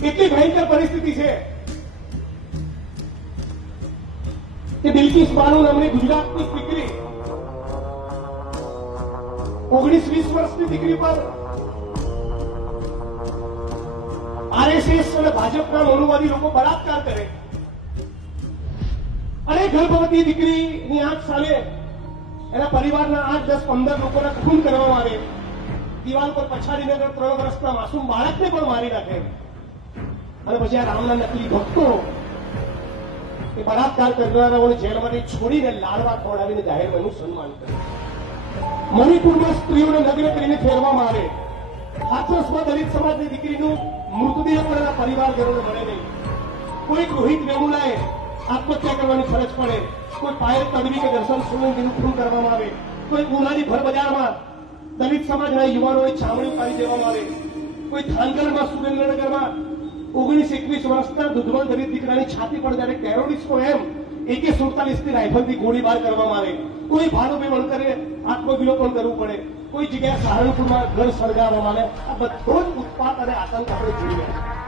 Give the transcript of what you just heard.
એટલી ભયંકર પરિસ્થિતિ છે કે બિલ્કિસ બાનુ નામની ગુજરાતની દીકરી 19-20 વર્ષની દીકરી પર આરએસએસ અને ભાજપના મનોવાદી લોકો બળાત્કાર કરે અને ગર્ભવતી દીકરીની આંખ સામે એના પરિવારના 8-10-15 લોકોના ખૂન કરવામાં આવે, દિવાલ પર પછાડીને 3 વર્ષના માસૂમ બાળકને પણ મારી નાખે અને પછી આ રામના નકલી ભક્તો એ બળાત્કાર કરનારાઓને જેલમાંથી છોડીને લાડવા ખવડાવીને જાહેરમાં એનું સન્માન કરે. મણિપુરમાં સ્ત્રીઓને નગ્ન કરીને ફેરવામાં આવે. હાથરસમાં દલિત સમાજની દીકરીનું મૃતદેહ પણ એના પરિવારજનોને મળે નહીં. કોઈ રોહિત વેમુલાએ આત્મહત્યા કરવાની ફરજ પડે, કોઈ પાયલ તડવી કે દર્શન સોલંકીનું ખૂન કરવામાં આવે, કોઈ ઉનાની ભર બજારમાં દલિત સમાજના યુવાનોએ ચામડી પાડી દેવામાં આવે, કોઈ થાનગરમાં સુરેન્દ્રનગરમાં 19-21 વર્ષના દુધવલ દલિત દીકરાની છાતી પર જયારે ટેરોરિસ્ટો એમ AK-47 ની રાઇફલથી ગોળીબાર કરવામાં આવે, કોઈ ભાનુભાઈ વણકરે આત્મવિલોપન કરવું પડે, કોઈ જગ્યાએ સહારનપુરમાં ઘર સળગાવવામાં આવે. આ બધો જ ઉત્પાત અને આતંક આપણે જોઈ રહ્યા છીએ.